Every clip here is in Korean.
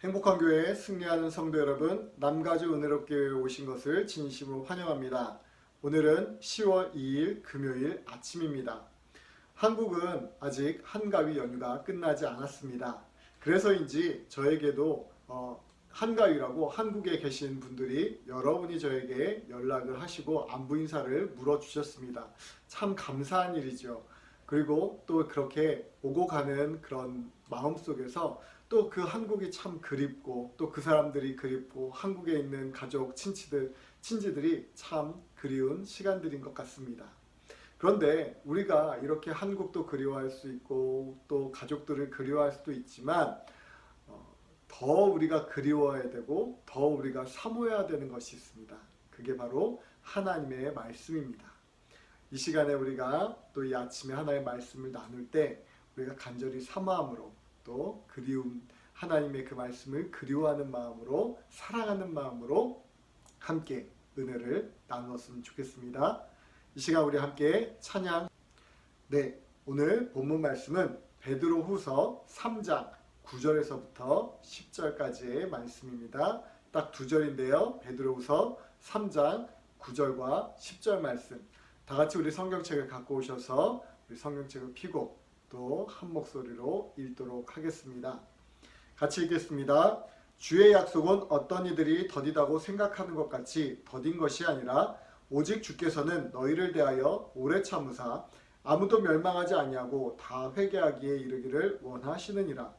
행복한 교회에 승리하는 성도 여러분, 남가주 은혜롭게 교회에 오신 것을 진심으로 환영합니다. 오늘은 10월 2일 금요일 아침입니다. 한국은 아직 한가위 연휴가 끝나지 않았습니다. 그래서인지 저에게도 한가위라고 한국에 계신 분들이 여러분이 저에게 연락을 하시고 안부 인사를 물어주셨습니다. 참 감사한 일이죠. 그리고 또 그렇게 오고 가는 그런 마음 속에서 또 그 한국이 참 그립고 또 그 사람들이 그립고 한국에 있는 가족, 친지들이 참 그리운 시간들인 것 같습니다. 그런데 우리가 이렇게 한국도 그리워할 수 있고 또 가족들을 그리워할 수도 있지만 더 우리가 그리워해야 되고 더 우리가 사모해야 되는 것이 있습니다. 그게 바로 하나님의 말씀입니다. 이 시간에 우리가 또 이 아침에 하나님의 말씀을 나눌 때 우리가 간절히 사모함으로 또 그리움 하나님의 그 말씀을 그리워하는 마음으로 사랑하는 마음으로 함께 은혜를 나누었으면 좋겠습니다. 이 시간 우리 함께 찬양. 오늘 본문 말씀은 베드로후서 3장 9절에서부터 10절까지의 말씀입니다. 딱 두 절인데요. 베드로후서 3장 9절과 10절 말씀. 다 같이 우리 성경책을 갖고 오셔서 우리 성경책을 펴고 또 한 목소리로 읽도록 하겠습니다. 같이 읽겠습니다. 주의 약속은 어떤 이들이 더디다고 생각하는 것 같이 더딘 것이 아니라 오직 주께서는 너희를 대하여 오래 참으사 아무도 멸망하지 아니하고 다 회개하기에 이르기를 원하시느니라.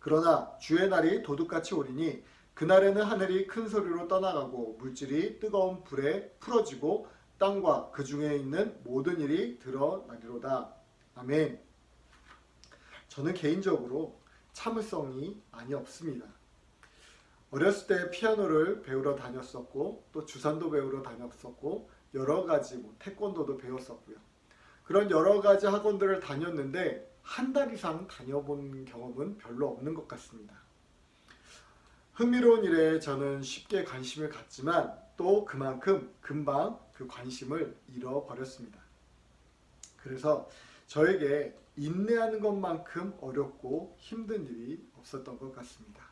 그러나 주의 날이 도둑같이 오리니 그날에는 하늘이 큰 소리로 떠나가고 물질이 뜨거운 불에 풀어지고 땅과 그 중에 있는 모든 일이 드러나리로다. 아멘. 저는 개인적으로 참을성이 많이 없습니다. 어렸을 때 피아노를 배우러 다녔었고 또 주산도 배우러 다녔었고 여러 가지 태권도도 배웠었고요. 그런 여러 가지 학원들을 다녔는데 한 달 이상 다녀본 경험은 별로 없는 것 같습니다. 흥미로운 일에 저는 쉽게 관심을 갖지만 또 그만큼 금방 그 관심을 잃어버렸습니다. 그래서 저에게 인내하는 것만큼 어렵고 힘든 일이 없었던 것 같습니다.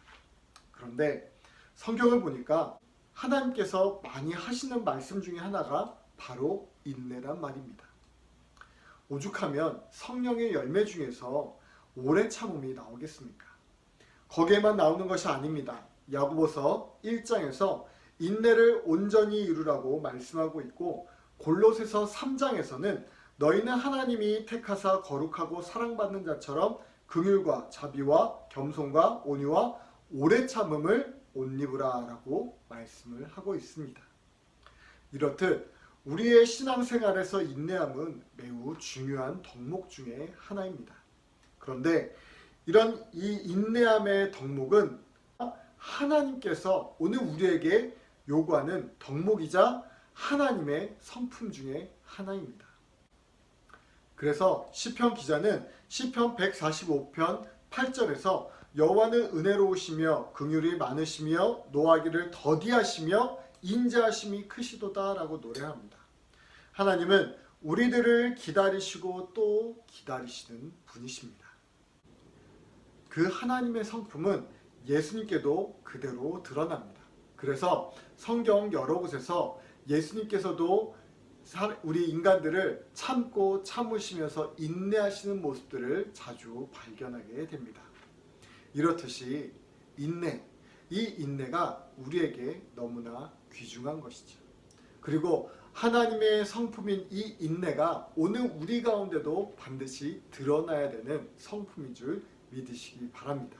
그런데 성경을 보니까 하나님께서 많이 하시는 말씀 중에 하나가 바로 인내란 말입니다. 오죽하면 성령의 열매 중에서 오래 참음이 나오겠습니까? 거기에만 나오는 것이 아닙니다. 야고보서 1장에서 인내를 온전히 이루라고 말씀하고 있고 골로새서 3장에서는 너희는 하나님이 택하사 거룩하고 사랑받는 자처럼 긍휼과 자비와 겸손과 온유와 오래 참음을 옷 입으라 라고 말씀을 하고 있습니다. 이렇듯 우리의 신앙생활에서 인내함은 매우 중요한 덕목 중에 하나입니다. 그런데 이런 이 인내함의 덕목은 하나님께서 오늘 우리에게 요구하는 덕목이자 하나님의 성품 중에 하나입니다. 그래서 시편 기자는 시편 145편 8절에서 여호와는 은혜로우시며 긍휼이 많으시며 노하기를 더디하시며 인자하심이 크시도다 라고 노래합니다. 하나님은 우리들을 기다리시고 또 기다리시는 분이십니다. 그 하나님의 성품은 예수님께도 그대로 드러납니다. 그래서 성경 여러 곳에서 예수님께서도 우리 인간들을 참고 참으시면서 인내하시는 모습들을 자주 발견하게 됩니다. 이렇듯이 인내, 이 인내가 우리에게 너무나 귀중한 것이죠. 그리고 하나님의 성품인 이 인내가 오늘 우리 가운데도 반드시 드러나야 되는 성품인 줄 믿으시기 바랍니다.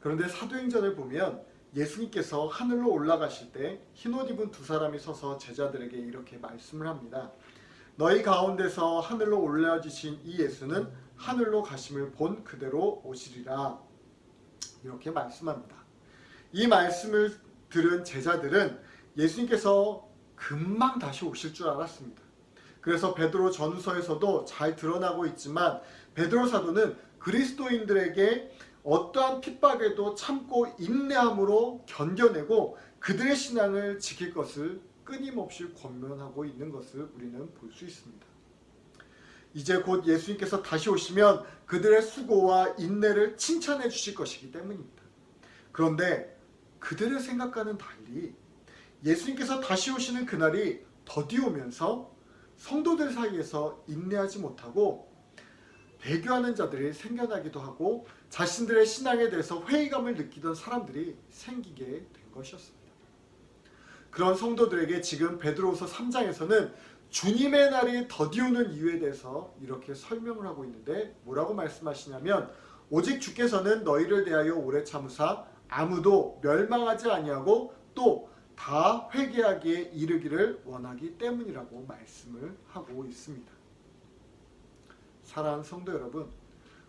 그런데 사도행전을 보면 예수님께서 하늘로 올라가실 때 흰옷 입은 두 사람이 서서 제자들에게 이렇게 말씀을 합니다. 너희 가운데서 하늘로 올라지신 이 예수는 하늘로 가심을 본 그대로 오시리라. 이렇게 말씀합니다. 이 말씀을 들은 제자들은 예수님께서 금방 다시 오실 줄 알았습니다. 그래서 베드로 전서에서도 잘 드러나고 있지만 베드로 사도는 그리스도인들에게 어떠한 핍박에도 참고 인내함으로 견뎌내고 그들의 신앙을 지킬 것을 끊임없이 권면하고 있는 것을 우리는 볼 수 있습니다. 이제 곧 예수님께서 다시 오시면 그들의 수고와 인내를 칭찬해 주실 것이기 때문입니다. 그런데 그들의 생각과는 달리 예수님께서 다시 오시는 그날이 더디 오면서 성도들 사이에서 인내하지 못하고 배교하는 자들이 생겨나기도 하고 자신들의 신앙에 대해서 회의감을 느끼던 사람들이 생기게 된 것이었습니다. 그런 성도들에게 지금 베드로후서 3장에서는 주님의 날이 더디 오는 이유에 대해서 이렇게 설명을 하고 있는데 뭐라고 말씀하시냐면 오직 주께서는 너희를 대하여 오래 참으사 아무도 멸망하지 아니하고 또 다 회개하기에 이르기를 원하기 때문이라고 말씀을 하고 있습니다. 사랑하는 성도 여러분,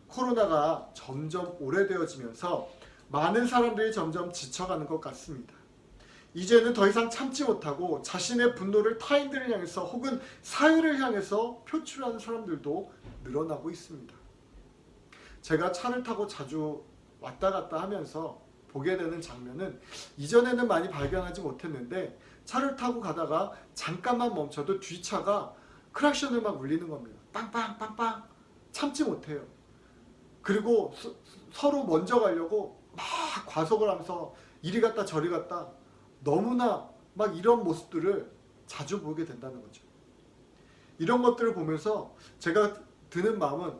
코로나가 점점 오래되어지면서 많은 사람들이 점점 지쳐가는 것 같습니다. 이제는 더 이상 참지 못하고 자신의 분노를 타인들을 향해서 혹은 사회를 향해서 표출하는 사람들도 늘어나고 있습니다. 제가 차를 타고 자주 왔다 갔다 하면서 보게 되는 장면은 이전에는 많이 발견하지 못했는데 차를 타고 가다가 잠깐만 멈춰도 뒷차가 크락션을 막 울리는 겁니다. 빵빵 빵빵 참지 못해요. 그리고 서로 먼저 가려고 막 과속을 하면서 이리 갔다 저리 갔다 너무나 막 이런 모습들을 자주 보게 된다는 거죠. 이런 것들을 보면서 제가 드는 마음은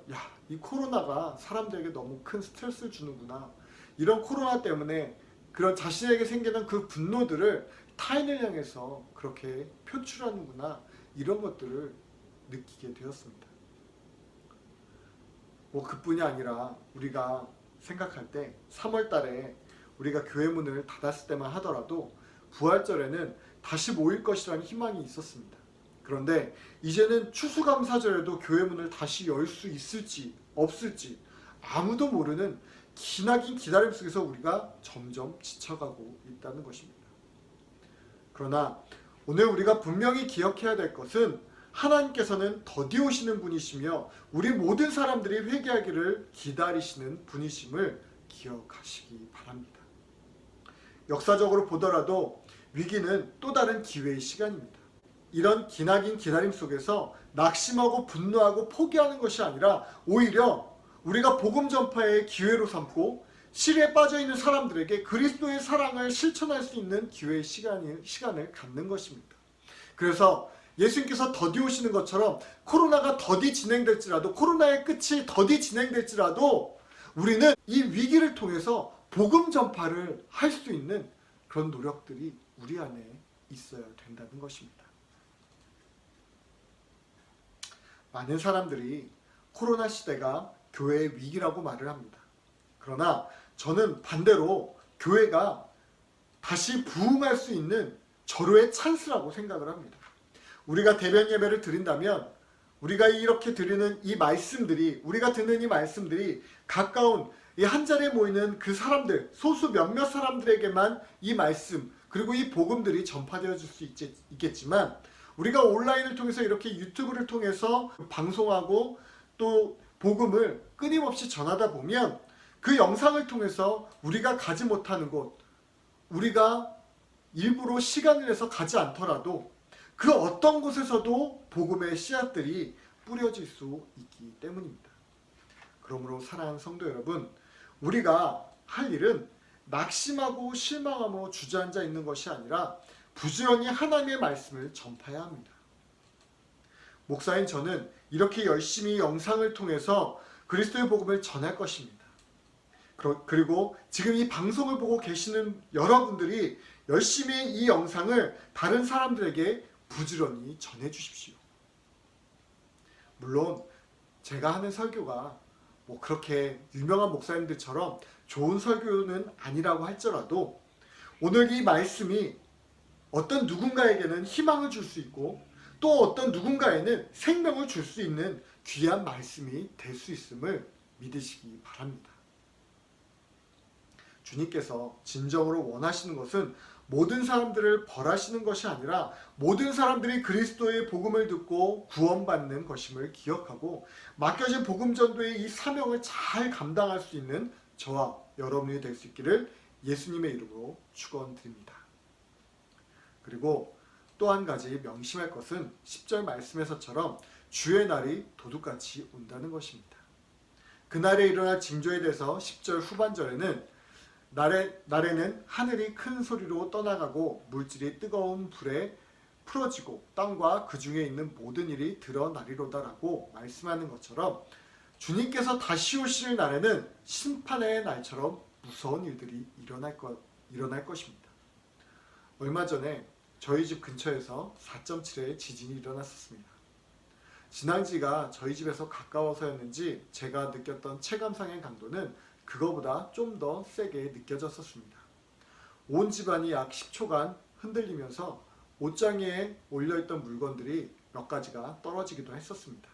이 코로나가 사람들에게 너무 큰 스트레스를 주는구나. 이런 코로나 때문에 그런 자신에게 생기는 그 분노들을 타인을 향해서 그렇게 표출하는구나. 이런 것들을 느끼게 되었습니다. 그뿐이 아니라 우리가 생각할 때 3월 달에 우리가 교회 문을 닫았을 때만 하더라도 부활절에는 다시 모일 것이라는 희망이 있었습니다. 그런데 이제는 추수감사절에도 교회 문을 다시 열 수 있을지 없을지 아무도 모르는 기나긴 기다림 속에서 우리가 점점 지쳐가고 있다는 것입니다. 그러나 오늘 우리가 분명히 기억해야 될 것은 하나님께서는 더디 오시는 분이시며 우리 모든 사람들이 회개하기를 기다리시는 분이심을 기억하시기 바랍니다. 역사적으로 보더라도 위기는 또 다른 기회의 시간입니다. 이런 기나긴 기다림 속에서 낙심하고 분노하고 포기하는 것이 아니라 오히려 우리가 복음 전파의 기회로 삼고 시리에 빠져있는 사람들에게 그리스도의 사랑을 실천할 수 있는 기회의 시간을 갖는 것입니다. 그래서 예수님께서 더디 오시는 것처럼 코로나가 더디 진행될지라도 코로나의 끝이 더디 진행될지라도 우리는 이 위기를 통해서 복음 전파를 할 수 있는 그런 노력들이 우리 안에 있어야 된다는 것입니다. 많은 사람들이 코로나 시대가 교회의 위기라고 말을 합니다. 그러나 저는 반대로 교회가 다시 부흥할 수 있는 절호의 찬스라고 생각을 합니다. 우리가 대변 예배를 드린다면 우리가 이렇게 드리는 이 말씀들이 우리가 듣는 이 말씀들이 가까운 이 한 자리에 모이는 그 사람들 소수 몇몇 사람들에게만 이 말씀 그리고 이 복음들이 전파되어질 수 있겠지만 우리가 온라인을 통해서 이렇게 유튜브를 통해서 방송하고 또 복음을 끊임없이 전하다 보면 그 영상을 통해서 우리가 가지 못하는 곳 우리가 일부러 시간을 내서 가지 않더라도 그 어떤 곳에서도 복음의 씨앗들이 뿌려질 수 있기 때문입니다. 그러므로 사랑하는 성도 여러분, 우리가 할 일은 낙심하고 실망함으로 주저앉아 있는 것이 아니라 부지런히 하나님의 말씀을 전파해야 합니다. 목사인 저는 이렇게 열심히 영상을 통해서 그리스도의 복음을 전할 것입니다. 그리고 지금 이 방송을 보고 계시는 여러분들이 열심히 이 영상을 다른 사람들에게 부지런히 전해주십시오. 물론 제가 하는 설교가 그렇게 유명한 목사님들처럼 좋은 설교는 아니라고 할지라도 오늘 이 말씀이 어떤 누군가에게는 희망을 줄 수 있고 또 어떤 누군가에는 생명을 줄 수 있는 귀한 말씀이 될 수 있음을 믿으시기 바랍니다. 주님께서 진정으로 원하시는 것은 모든 사람들을 벌하시는 것이 아니라 모든 사람들이 그리스도의 복음을 듣고 구원받는 것임을 기억하고 맡겨진 복음 전도의 이 사명을 잘 감당할 수 있는 저와 여러분이 될 수 있기를 예수님의 이름으로 축원드립니다. 그리고 또 한 가지 명심할 것은 10절 말씀에서처럼 주의 날이 도둑같이 온다는 것입니다. 그날에 일어날 징조에 대해서 10절 후반절에는 날에는 하늘이 큰 소리로 떠나가고 물질이 뜨거운 불에 풀어지고 땅과 그 중에 있는 모든 일이 드러나리로다라고 말씀하는 것처럼 주님께서 다시 오실 날에는 심판의 날처럼 무서운 일들이 일어날 것입니다. 얼마 전에 저희 집 근처에서 4.7의 지진이 일어났었습니다. 진앙지가 저희 집에서 가까워서였는지 제가 느꼈던 체감상의 강도는 그거보다 좀 더 세게 느껴졌었습니다. 온 집안이 약 10초간 흔들리면서 옷장에 올려있던 물건들이 몇 가지가 떨어지기도 했었습니다.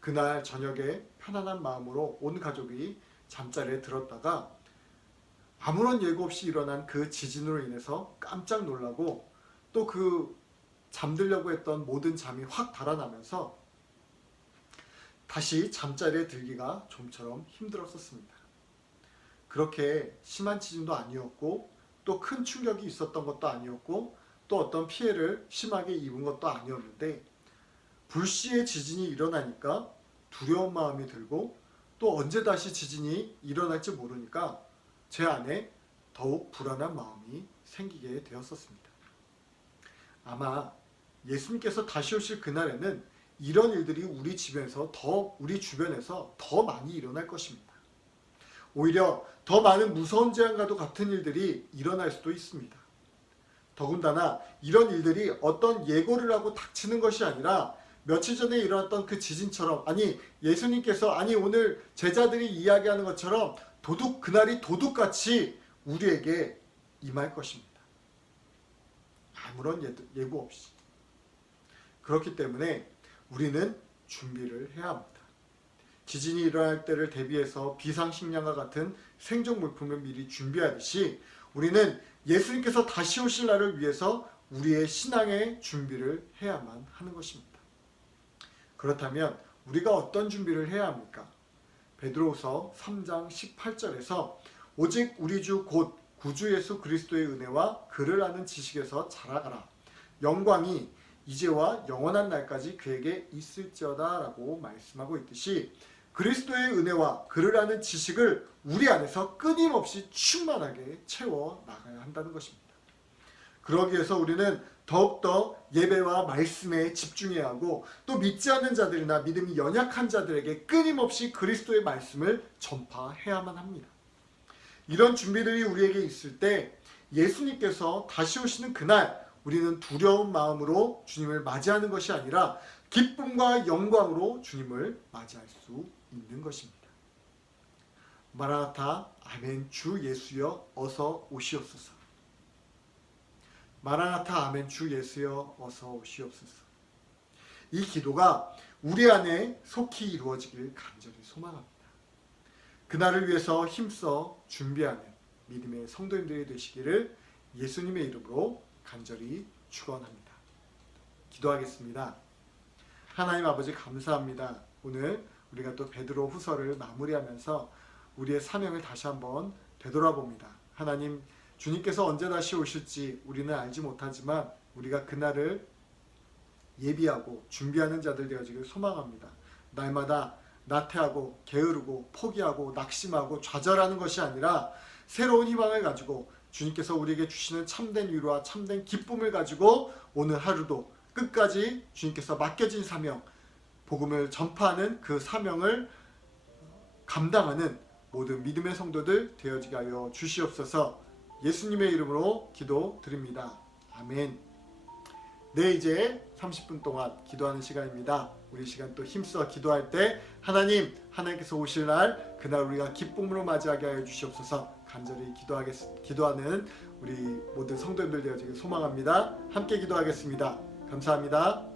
그날 저녁에 편안한 마음으로 온 가족이 잠자리에 들었다가 아무런 예고 없이 일어난 그 지진으로 인해서 깜짝 놀라고 또 그 잠들려고 했던 모든 잠이 확 달아나면서 다시 잠자리에 들기가 좀처럼 힘들었었습니다. 그렇게 심한 지진도 아니었고 또 큰 충격이 있었던 것도 아니었고 또 어떤 피해를 심하게 입은 것도 아니었는데 불시에 지진이 일어나니까 두려운 마음이 들고 또 언제 다시 지진이 일어날지 모르니까 제 안에 더욱 불안한 마음이 생기게 되었었습니다. 아마 예수님께서 다시 오실 그날에는 이런 일들이 우리 주변에서 더 많이 일어날 것입니다. 오히려 더 많은 무서운 재앙과도 같은 일들이 일어날 수도 있습니다. 더군다나 이런 일들이 어떤 예고를 하고 닥치는 것이 아니라 며칠 전에 일어났던 그 지진처럼 예수님께서 오늘 제자들이 이야기하는 것처럼 그날이 도둑같이 우리에게 임할 것입니다. 아무런 예고 없이. 그렇기 때문에 우리는 준비를 해야 합니다. 지진이 일어날 때를 대비해서 비상식량과 같은 생존물품을 미리 준비하듯이 우리는 예수님께서 다시 오실 날을 위해서 우리의 신앙의 준비를 해야만 하는 것입니다. 그렇다면 우리가 어떤 준비를 해야 합니까? 베드로후서 3장 18절에서 오직 우리 주 곧 구주 예수 그리스도의 은혜와 그를 아는 지식에서 자라가라. 영광이 이제와 영원한 날까지 그에게 있을지어다 라고 말씀하고 있듯이 그리스도의 은혜와 그를 아는 지식을 우리 안에서 끊임없이 충만하게 채워 나가야 한다는 것입니다. 그러기 위해서 우리는 더욱더 예배와 말씀에 집중해야 하고 또 믿지 않는 자들이나 믿음이 연약한 자들에게 끊임없이 그리스도의 말씀을 전파해야만 합니다. 이런 준비들이 우리에게 있을 때 예수님께서 다시 오시는 그날 우리는 두려운 마음으로 주님을 맞이하는 것이 아니라 기쁨과 영광으로 주님을 맞이할 수 있는 것입니다. 마라나타 아멘 주 예수여 어서 오시옵소서. 마라나타 아멘 주 예수여 어서 오시옵소서. 이 기도가 우리 안에 속히 이루어지길 간절히 소망합니다. 그날을 위해서 힘써 준비하는 믿음의 성도님들이 되시기를 예수님의 이름으로 간절히 축원합니다. 기도하겠습니다. 하나님 아버지 감사합니다. 오늘 우리가 또 베드로 후서를 마무리하면서 우리의 사명을 다시 한번 되돌아봅니다. 하나님 주님께서 언제 다시 오실지 우리는 알지 못하지만 우리가 그날을 예비하고 준비하는 자들 되어지길 소망합니다. 날마다 나태하고 게으르고 포기하고 낙심하고 좌절하는 것이 아니라 새로운 희망을 가지고 주님께서 우리에게 주시는 참된 위로와 참된 기쁨을 가지고 오늘 하루도 끝까지 주님께서 맡겨진 사명, 복음을 전파하는 그 사명을 감당하는 모든 믿음의 성도들 되어지게 하여 주시옵소서. 예수님의 이름으로 기도드립니다. 아멘. 네, 이제 30분 동안 기도하는 시간입니다. 우리 시간 또 힘써 기도할 때 하나님께서 오실 날 그날 우리가 기쁨으로 맞이하게 하여 주시옵소서. 간절히 기도하는 우리 모든 성도님들 되어지길 소망합니다. 함께 기도하겠습니다. 감사합니다.